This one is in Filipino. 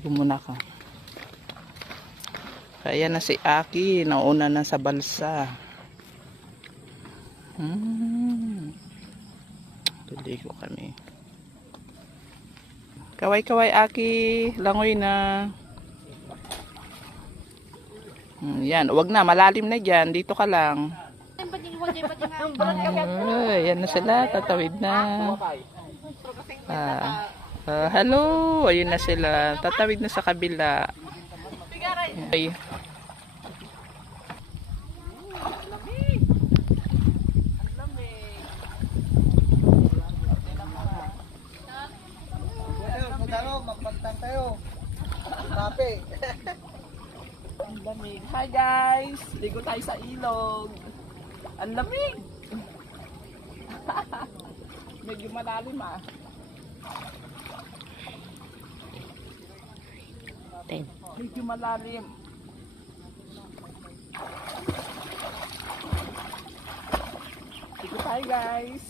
Muna ka. Kaya na si Aki, nauna na sa balsa. Tuligo kami. Kaway-kaway Aki, langoy na. Yan, wag na, malalim na dyan. Dito ka lang. Yan na sila, tatawid na. Hello, ayun na sila. Tatawid na sa kabila. Ay. Ang lamig. Hi guys! Ligo tayo sa ilog. Ang lamig! Medyo malalim Medyo malalim. Ligo tayo guys.